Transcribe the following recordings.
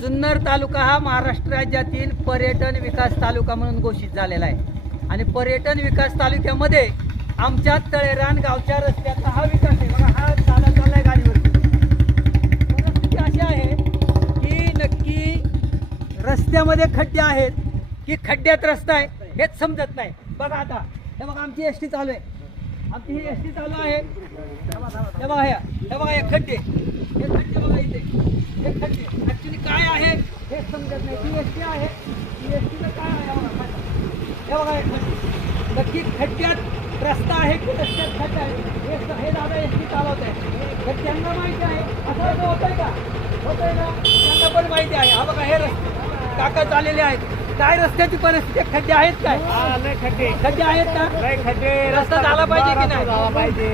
जुन्नर तालुका हा महाराष्ट्र राज्यातील पर्यटन विकास तालुका म्हणून घोषित झालेला आहे. आणि पर्यटन विकास तालुक्यामध्ये आमच्या तळेरान गावच्या रस्त्याचा हा विकास आहे. बघा हा चालत चाललाय गाडीवर. परिस्थिती अशी आहे की नक्की रस्त्यामध्ये खड्डे आहेत की खड्ड्यात रस्ता आहे हेच समजत नाही. बघा आता. हे बघा आमची एस टी चालू आहे. आमची ही एस टी चालू आहे. हे बघा ह्या हे बघा हे खड्डे बघा इथे हे खड्डे ऍक्च्युली काय आहे हे समजत नाही ती एस टी आहे ती एस टीचं काय आहे हे बघा खड्डा. हे बघा खड्डे नक्की खड्ड्यात रस्ता आहे की रस्त्यात खड्डा आहे? हे हे दादा एस टी चालवत आहे तर त्यांना माहिती आहे. असं होतंय का? होतंय ना? त्यांना पण माहिती आहे. हा बघा हे रस्ते काका चाललेले आहेत. काय रस्त्याची परिस्थिती? खड्डे आहेत काय? खड्डे. खड्डे आहेत का? खड्डे. रस्ता झाला पाहिजे की नाही? झाला पाहिजे.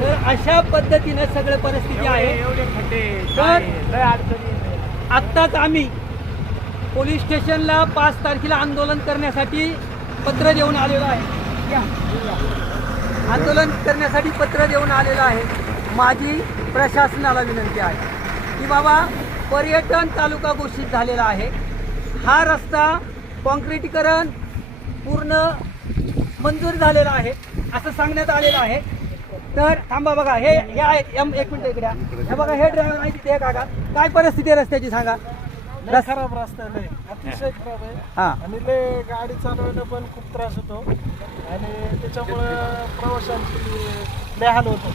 तर अशा पद्धतीने सगळं परिस्थिती आहे एवढे खड्डे. तर-. आत्ताच आम्ही पोलीस स्टेशनला पाच तारखेला आंदोलन करण्यासाठी पत्र देऊन आलेलो आहे. या. आंदोलन करण्यासाठी पत्र देऊन आलेलं आहे. माझी प्रशासनाला विनंती आहे की बाबा पर्यटन तालुका घोषित झालेला आहे. हा रस्ता कॉन्क्रिटीकरण पूर्ण मंजूर झालेला आहे असं सांगण्यात आलेलं आहे. तर थांबा बघा हे हे आहेत एम एक मिनिट इकड्या हे बघा हे ड्रायव्हर माहिती आहे काका काय परिस्थिती आहे रस्त्याची सांगा. लय खराब रस्ता आहे, लय. अतिशय खराब आहे. हा. आणि लय गाडी चालवणं पण खूप त्रास होतो. आणि त्याच्यामुळं प्रवाशांची लय हाल होतो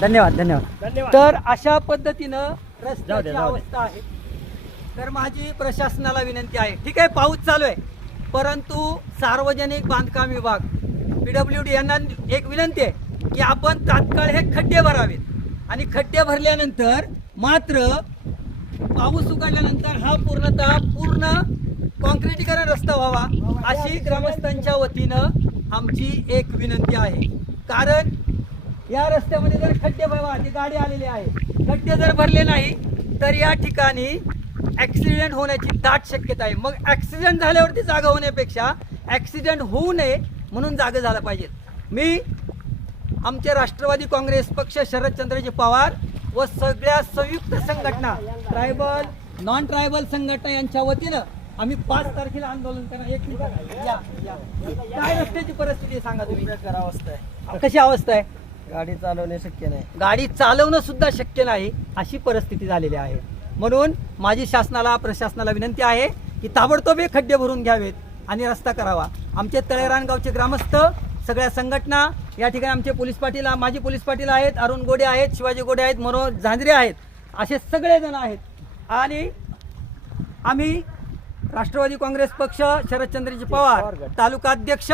धन्यवाद धन्यवाद. धन्यवाद. तर अशा पद्धतीनं जाऊ दे, रस्त्याची जाऊ दे. अवस्था आहे. तर माझी प्रशासनाला विनंती आहे. ठीक आहे पाऊस चालू आहे. परंतु सार्वजनिक बांधकाम विभाग पीडब्ल्यू डी यांना एक विनंती आहे की आपण तात्काळ हे खड्डे भरावेत. आणि खड्डे भरल्यानंतर मात्र पाऊस उघडल्यानंतर हा पूर्णतः पूर्ण कॉन्क्रिटीकरण रस्ता व्हावा अशी ग्रामस्थांच्या वतीनं आमची एक विनंती आहे. कारण या रस्त्यामध्ये जर खड्डे भरवा ती गाडी आलेली आहे. खड्डे जर भरले नाही तर या ठिकाणी ॲक्सिडेंट होण्याची दाट शक्यता आहे. मग ॲक्सिडेंट झाल्यावरती जागा होण्यापेक्षा ॲक्सिडेंट होऊ नये म्हणून जागा झाला पाहिजे. मी आमचे राष्ट्रवादी काँग्रेस पक्ष शरदचंद्रजी पवार व सगळ्या संयुक्त संघटना ट्रायबल नॉन ट्रायबल संघटना यांच्या वतीनं आम्ही पाच तारखेला आंदोलन करणार एक मिनिट या या. काय रस्त्याची परिस्थिती सांगा तुम्ही? अवस्था आहे. कशी अवस्था आहे? गाडी चालवणे शक्य नाही. गाडी चालवणं सुद्धा शक्य नाही अशी परिस्थिती झालेली आहे. म्हणून माझी शासनाला प्रशासनाला विनंती आहे की ताबडतोब हे खड्डे भरून घ्यावेत आणि रस्ता करावा. आमचे तळेरान गावचे ग्रामस्थ सगळ्या संघटना या ठिकाणी आमचे पोलीस पाटील माजी पोलीस पाटील आहेत अरुण गोडे आहेत शिवाजी गोडे आहेत मनोज झांजरे आहेत असे सगळेजण आहेत. आणि आम्ही राष्ट्रवादी काँग्रेस पक्ष शरदचंद्रजी पवार तालुका अध्यक्ष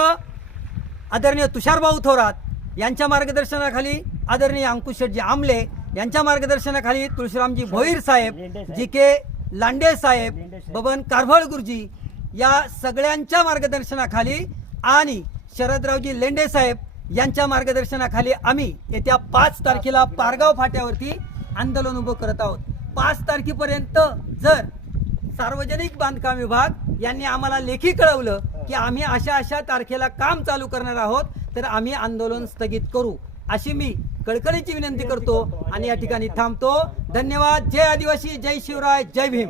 आदरणीय तुषारभाऊ थोरात यांच्या मार्गदर्शनाखाली आदरणीय अंकुश शेटजी आमले यांच्या मार्गदर्शनाखाली तुळशीरामजी भोईर साहेब जी के लांडे साहेब बबन कारभाळ गुरुजी या सगळ्यांच्या मार्गदर्शनाखाली आणि शरदरावजी लेंडे साहेब यांच्या मार्गदर्शनाखाली आम्ही येत्या पाच तारखेला पारगाव फाट्यावरती आंदोलन उभं करत आहोत. पाच तारखेपर्यंत जर सार्वजनिक बांधकाम विभाग यांनी आम्हाला लेखी कळवलं की आम्ही अशा अशा तारखेला काम चालू करणार आहोत तर आम्ही आंदोलन स्थगित करू. अशी मी कळकळीची विनंती करतो आणि या ठिकाणी थांबतो. धन्यवाद. जय आदिवासी. जय शिवराय. जय भीम.